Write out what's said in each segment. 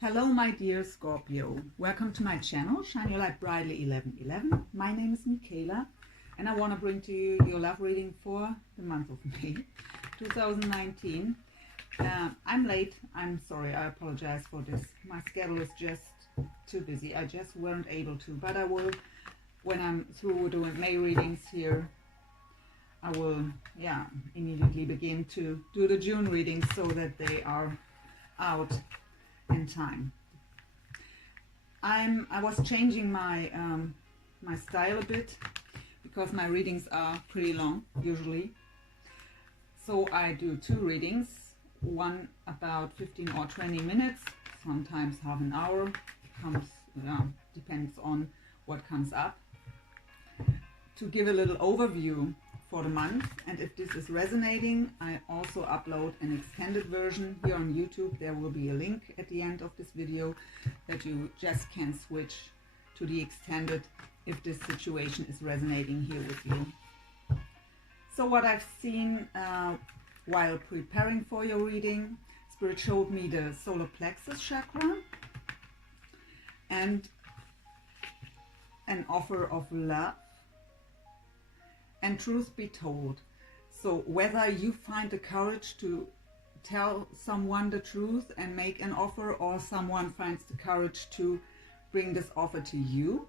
Hello my dear Scorpio, welcome to my channel, Shine Your Light Brightly 1111. My name is Michaela and I want to bring to you your love reading for the month of May 2019. I'm late, I'm sorry, I apologize for this. My schedule is just too busy, I just weren't able to, but I will, when I'm through doing May readings here, I will immediately begin to do the June readings so that they are out in time. I was changing my my style a bit because my readings are pretty long usually. So I do two readings, one about 15 or 20 minutes, sometimes half an hour, depends on what comes up, to give a little overview for the month. And if this is resonating, I also upload an extended version here on YouTube. There will be a link at the end of this video that you just can switch to the extended if this situation is resonating here with you. So what I've seen while preparing for your reading, Spirit showed me the solar plexus chakra and an offer of love. And truth be told, so whether you find the courage to tell someone the truth and make an offer, or someone finds the courage to bring this offer to you,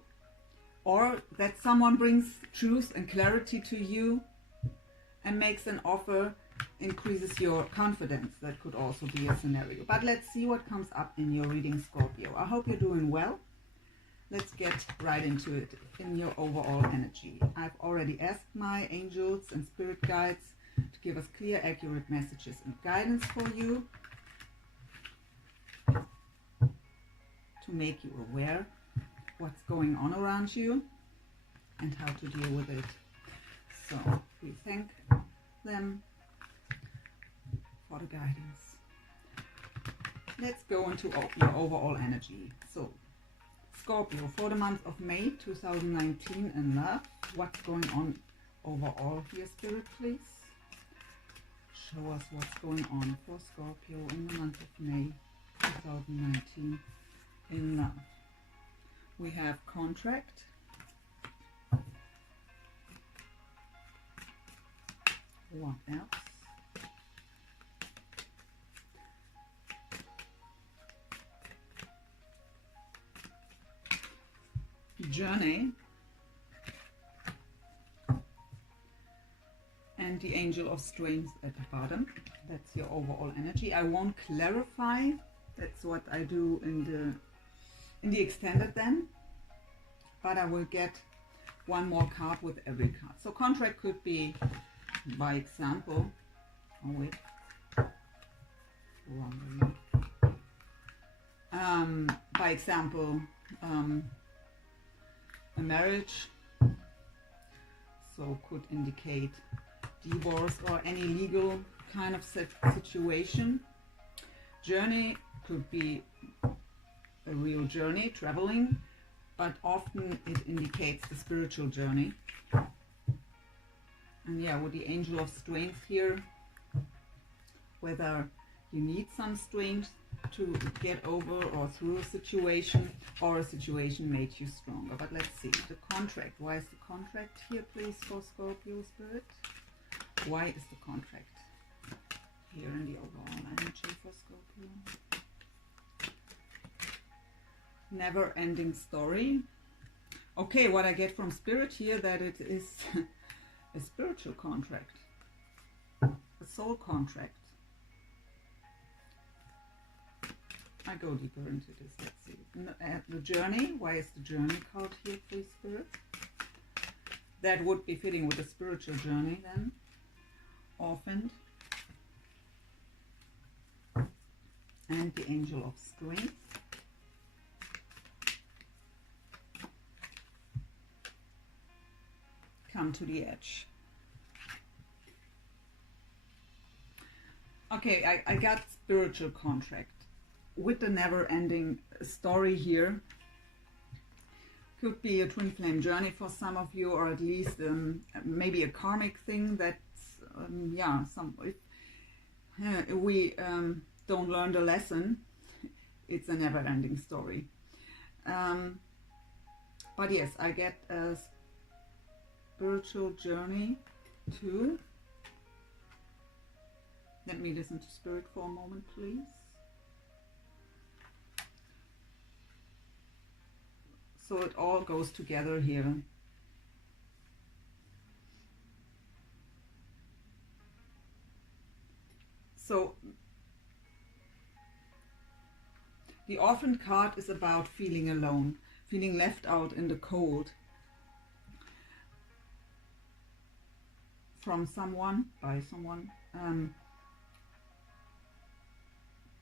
or that someone brings truth and clarity to you and makes an offer, increases your confidence. That could also be a scenario. But let's see what comes up in your reading, Scorpio. I hope you're doing well. Let's get right into it in your overall energy. I've already asked my angels and spirit guides to give us clear, accurate messages and guidance for you, to make you aware what's going on around you and how to deal with it. So we thank them for the guidance. Let's go into your overall energy. So Scorpio, for the month of May 2019 in love, what's going on overall here, Spirit, please? Show us what's going on for Scorpio in the month of May 2019 in love. We have contract, what else? Journey, and the angel of strength at the bottom. That's your overall energy. I won't clarify, that's what I do in the extended then, but I will get one more card with every card. So contract could be, by example, by example, a marriage, so could indicate divorce or any legal kind of situation. Journey could be a real journey, traveling, but often it indicates a spiritual journey. And yeah, with the angel of strength here, whether you need some strength to get over or through a situation, or a situation makes you stronger. But let's see, the contract. Why is the contract here, please, for Scorpio, Spirit? Why is the contract here in the overall energy for Scorpio? Never-ending story. Okay, what I get from Spirit here, that it is a spiritual contract, a soul contract. I go deeper into this. Let's see. The journey. Why is the journey card here, please, Spirit? That would be fitting with the spiritual journey then. Orphaned. And the angel of strength. Come to the edge. Okay, I got spiritual contract. With the never-ending story here, could be a twin flame journey for some of you, or at least maybe a karmic thing that's if we don't learn the lesson, it's a never-ending story. But yes, I get a spiritual journey too. Let me listen to Spirit for a moment, please. So it all goes together here. So the Orphan card is about feeling alone, feeling left out in the cold from someone, by someone.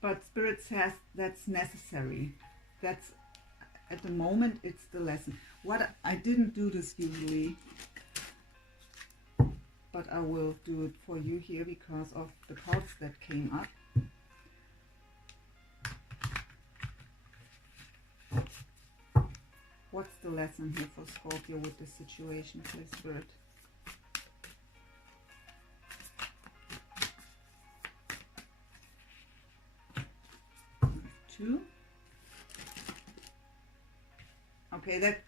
But Spirit says that's necessary. That's, at the moment, it's the lesson. What I didn't do this usually, but I will do it for you here because of the cards that came up. What's the lesson here for Scorpio with this situation, please, Spirit? Two. Okay, that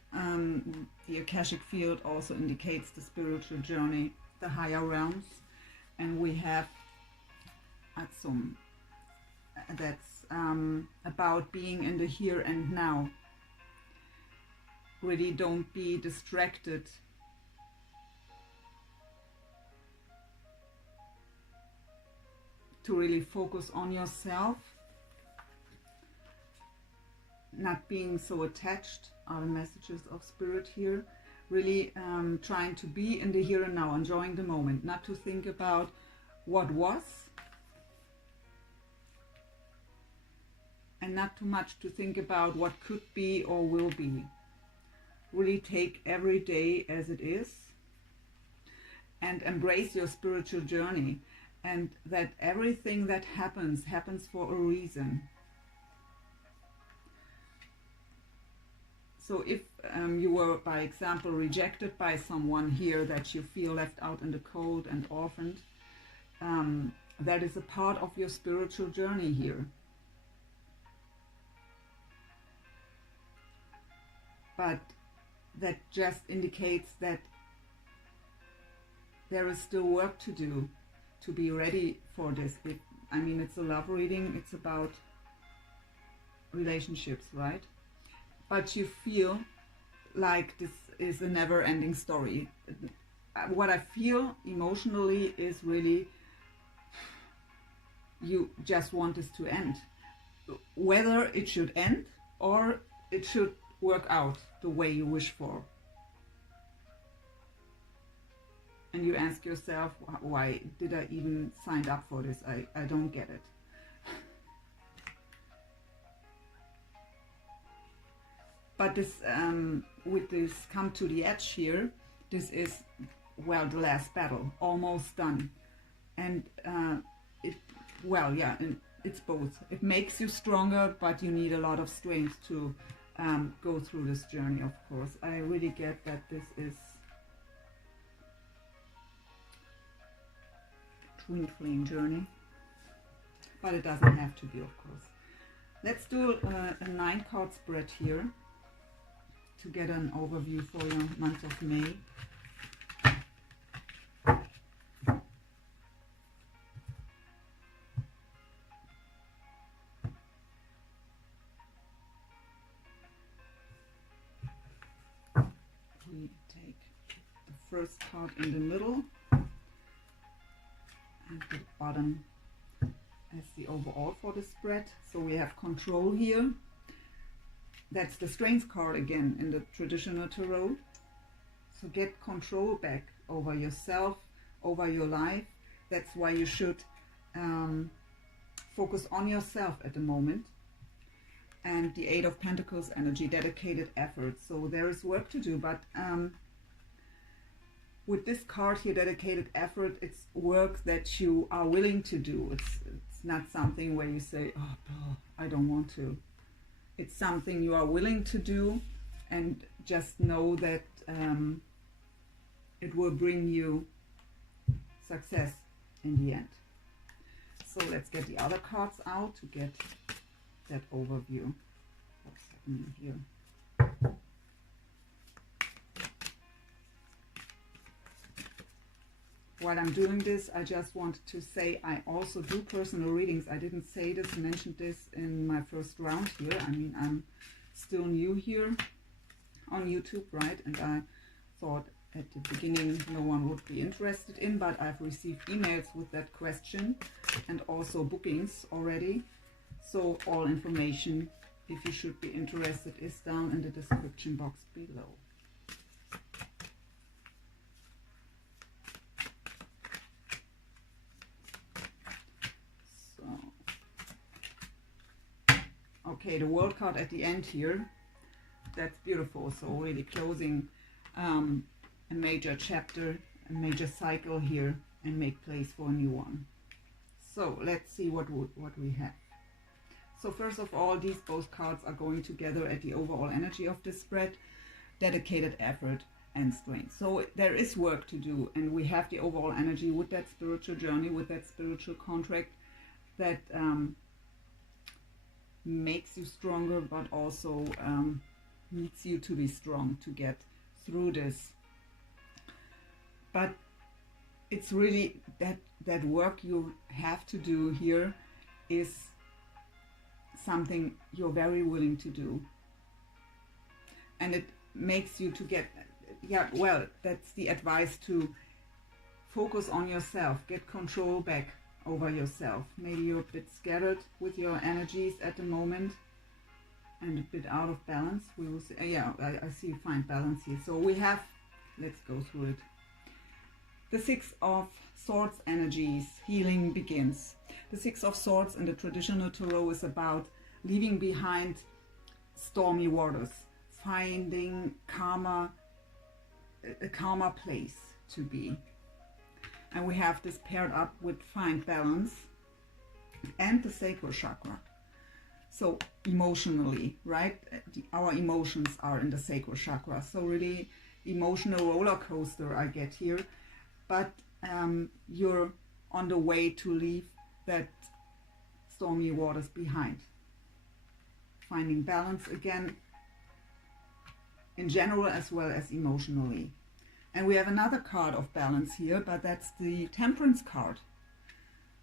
the Akashic field also indicates the spiritual journey, the higher realms, and we have Atsum. That's about being in the here and now. Really don't be distracted. To really focus on yourself. Not being so attached are the messages of Spirit here. Really trying to be in the here and now, enjoying the moment. Not to think about what was. And not too much to think about what could be or will be. Really take every day as it is and embrace your spiritual journey, and that everything that happens for a reason. So if you were, by example, rejected by someone here, that you feel left out in the cold and orphaned, that is a part of your spiritual journey here. But that just indicates that there is still work to do to be ready for this. I mean, it's a love reading, it's about relationships, right? But you feel like this is a never-ending story. What I feel emotionally is really, you just want this to end. Whether it should end or it should work out the way you wish for. And you ask yourself, why did I even sign up for this? I don't get it. But this, with this come to the edge here, this is, well, the last battle, almost done. And well, yeah, it's both. It makes you stronger, but you need a lot of strength to go through this journey, of course. I really get that this is a twin flame journey, but it doesn't have to be, of course. Let's do a 9-card spread here to get an overview for your month of May. We take the first card in the middle and the bottom as the overall for the spread. So we have control here. That's the strength card again in the traditional tarot. So get control back over yourself, over your life. That's why you should focus on yourself at the moment. And the 8 of Pentacles energy, dedicated effort. So there is work to do, but with this card here, dedicated effort, it's work that you are willing to do. It's not something where you say, oh, I don't want to. It's something you are willing to do, and just know that it will bring you success in the end. So let's get the other cards out to get that overview. What's happening here? While I'm doing this, I just wanted to say I also do personal readings. I didn't say this, mentioned this in my first round here. I mean, I'm still new here on YouTube, right? And I thought at the beginning no one would be interested in, but I've received emails with that question and also bookings already. So all information, if you should be interested, is down in the description box below. Okay, the World card at the end here, that's beautiful. So really closing a major chapter, a major cycle here, and make place for a new one. So let's see what we have. So first of all, these both cards are going together at the overall energy of this spread, dedicated effort and strength. So there is work to do, and we have the overall energy with that spiritual journey, with that spiritual contract that makes you stronger, but also needs you to be strong to get through this. But it's really that work you have to do here is something you're very willing to do, and it makes you to get, yeah, well, that's the advice, to focus on yourself, get control back over yourself. Maybe you're a bit scattered with your energies at the moment and a bit out of balance. We will see. Yeah, I see you find balance here. So we have, let's go through it. The Six of Swords energies, healing begins. The Six of Swords in the traditional tarot is about leaving behind stormy waters, finding a calmer place to be. And we have this paired up with find balance and the sacral chakra. So emotionally, right? Our emotions are in the sacral chakra. So really emotional roller coaster I get here. But you're on the way to leave that stormy waters behind. Finding balance again, in general as well as emotionally. And we have another card of balance here, but that's the Temperance card.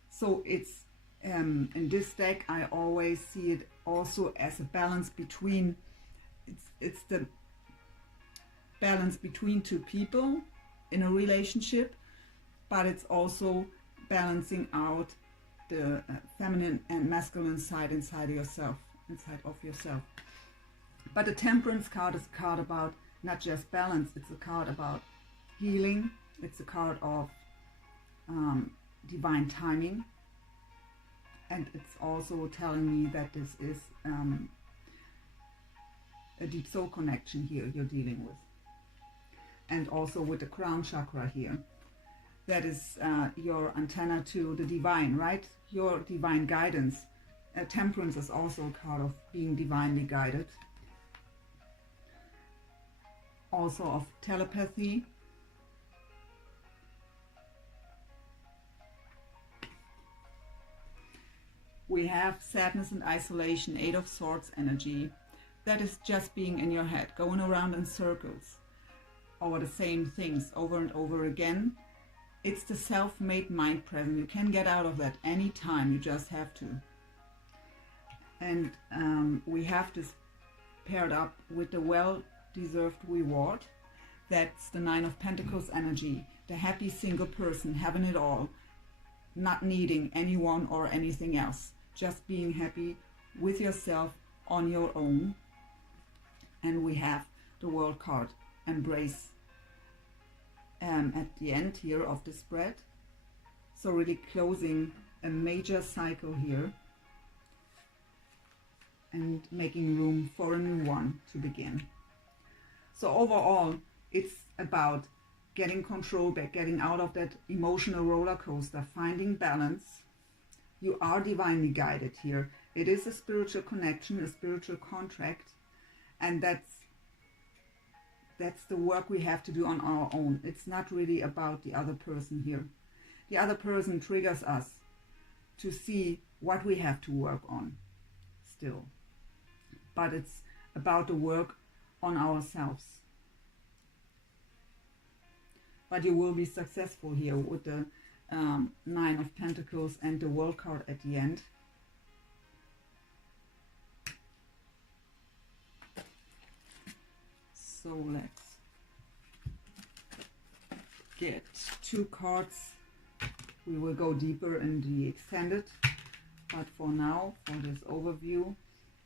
So it's, in this deck, I always see it also as a balance between, it's the balance between two people in a relationship, but it's also balancing out the feminine and masculine side inside yourself, inside of yourself. But the Temperance card is a card about not just balance, it's a card about healing. It's a card of divine timing, and it's also telling me that this is a deep soul connection here you're dealing with, and also with the crown chakra here. That is your antenna to the divine, right? Your divine guidance. Temperance is also a card of being divinely guided, also of telepathy. We have sadness and isolation, Eight of Swords energy. That is just being in your head, going around in circles over the same things over and over again. It's the self-made mind present. You can get out of that anytime, you just have to. And we have this paired up with the well-deserved reward. That's the Nine of Pentacles energy. The happy single person, having it all, not needing anyone or anything else. Just being happy with yourself on your own. And we have the World card, embrace, at the end here of the spread. So really closing a major cycle here and making room for a new one to begin. So overall, it's about getting control back, getting out of that emotional roller coaster, finding balance. You are divinely guided here. It is a spiritual connection, a spiritual contract, and that's the work we have to do on our own. It's not really about the other person here. The other person triggers us to see what we have to work on. still. But it's about the work on ourselves. But you will be successful here with the Nine of Pentacles and the World card at the end. So let's get 2 cards. We will go deeper in the extended, but for now, for this overview,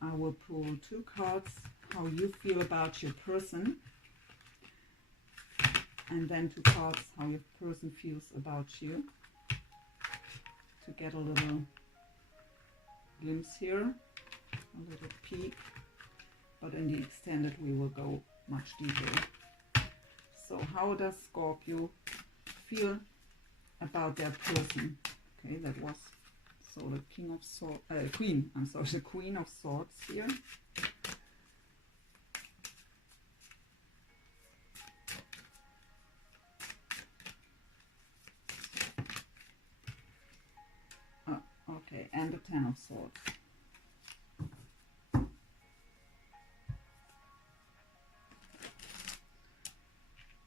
I will pull 2 cards, how you feel about your person, and then 2 cards, how your person feels about you, to get a little glimpse here, a little peek, but in the extended we will go much deeper. So how does Scorpio feel about their person? Okay, that was so the King of Swords, Queen. I'm sorry, the Queen of Swords here. Okay, and the Ten of Swords.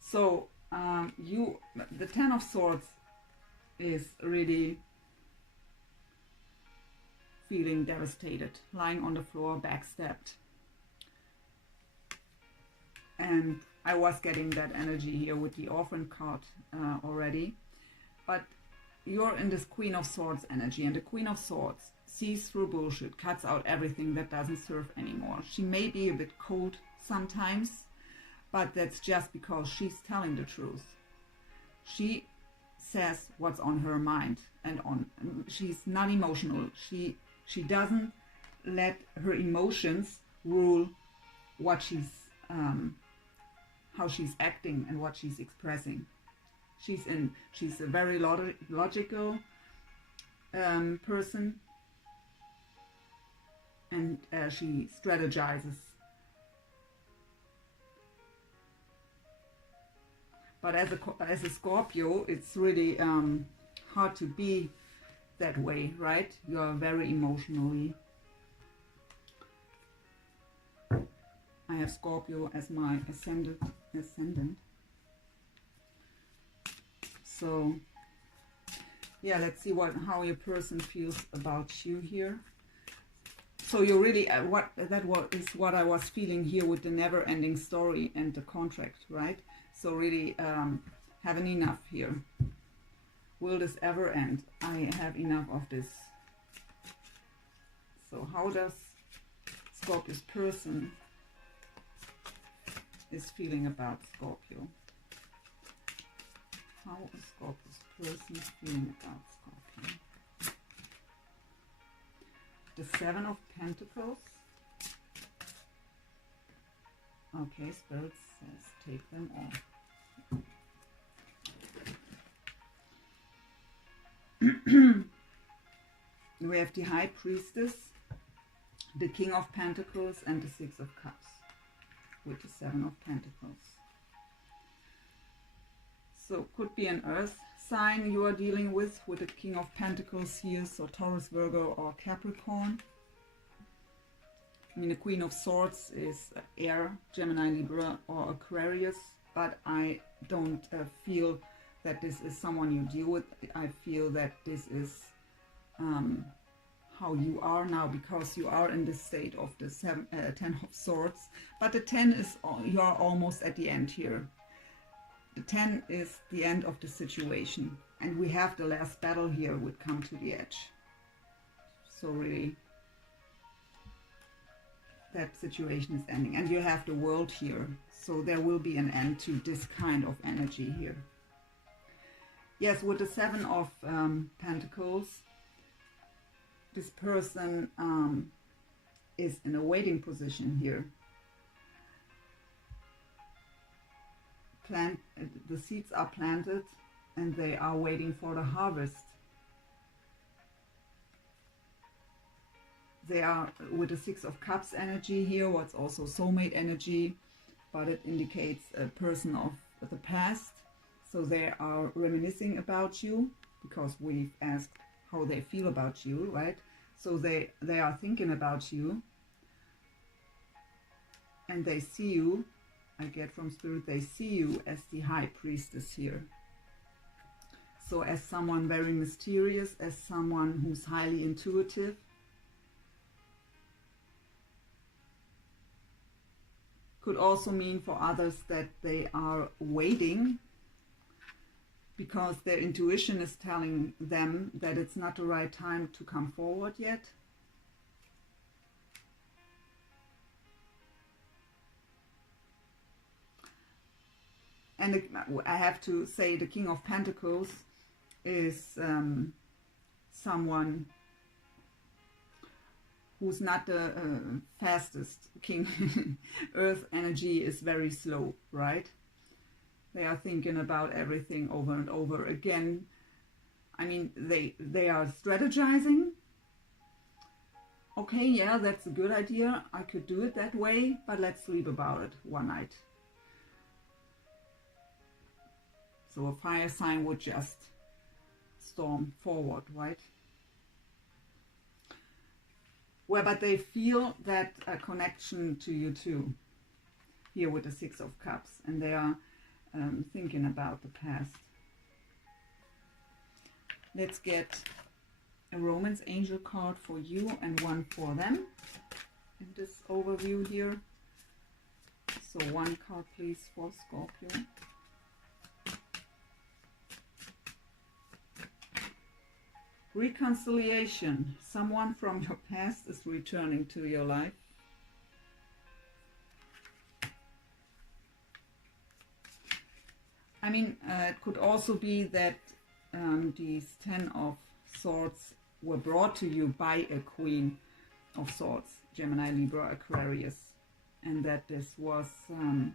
So the Ten of Swords is really feeling devastated, lying on the floor, backstabbed. And I was getting that energy here with the Orphan card already. But you're in this Queen of Swords energy, and the Queen of Swords sees through bullshit, cuts out everything that doesn't serve anymore. She may be a bit cold sometimes, but that's just because she's telling the truth. She says what's on her mind, and she's not emotional. She doesn't let her emotions rule what she's how she's acting and what she's expressing. She's a very logical person, and she strategizes. But as a Scorpio, it's really hard to be that way, right? You are very emotionally. I have Scorpio as my ascendant. So yeah, let's see how your person feels about you here. So you really is what I was feeling here with the never-ending story and the contract, right? So really having enough here. Will this ever end? I have enough of this. So how does Scorpio's person is feeling about Scorpio? How is Scorpio's person feeling about Scorpio? The Seven of Pentacles. Okay, Spirit says take them all. We have the High Priestess, the King of Pentacles, and the Six of Cups with the Seven of Pentacles. So could be an earth sign you are dealing with the King of Pentacles here, so Taurus, Virgo, or Capricorn. I mean, the Queen of Swords is air, Gemini, Libra, or Aquarius, but I don't feel that this is someone you deal with. I feel that this is how you are now, because you are in the state of the Ten of Swords. But the 10 is, you are almost at the end here. The 10 is the end of the situation. And we have the last battle here would come to the edge. So really, that situation is ending. And you have the World here. So there will be an end to this kind of energy here. Yes, with the Seven of Pentacles, this person is in a waiting position here. The seeds are planted and they are waiting for the harvest. They are with the Six of Cups energy here, what's also soulmate energy, but it indicates a person of the past. So they are reminiscing about you, because we've asked how they feel about you, right? So they are thinking about you, and they see you, I get from Spirit, they see you as the High Priestess here. So as someone very mysterious, as someone who's highly intuitive. Could also mean for others that they are waiting because their intuition is telling them that it's not the right time to come forward yet. And I have to say the King of Pentacles is someone who's not the fastest king. Earth energy is very slow, right? They are thinking about everything over and over again. I mean, they are strategizing. Okay, yeah, that's a good idea. I could do it that way, but let's sleep about it one night. So a fire sign would just storm forward, right? Well, but they feel that connection to you too, here with the Six of Cups, and they are thinking about the past. Let's get a Romance Angel card for you and one for them in this overview here. So one card please for Scorpio. Reconciliation. Someone from your past is returning to your life. I mean, it could also be that these 10 of Swords were brought to you by a Queen of Swords, Gemini, Libra, Aquarius, and that this was,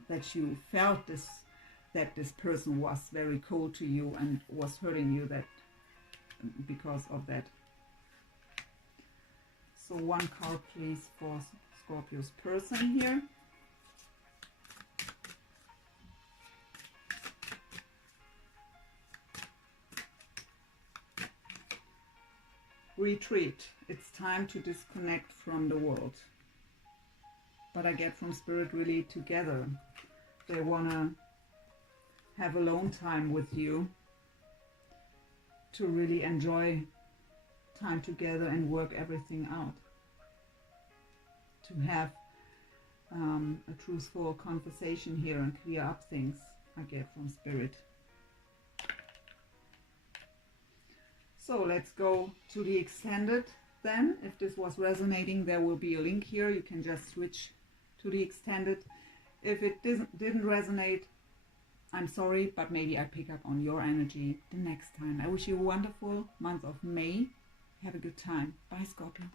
that you felt this, that this person was very cold to you and was hurting you, that because of that. So one card please for Scorpio's person here. Retreat. It's time to disconnect from the world. But I get from Spirit really together. They want to have alone time with you, to really enjoy time together and work everything out. To have a truthful conversation here and clear up things, I get from Spirit. So let's go to the extended then. If this was resonating, there will be a link here. You can just switch to the extended. If it didn't resonate, I'm sorry, but maybe I pick up on your energy the next time. I wish you a wonderful month of May. Have a good time. Bye, Scorpio.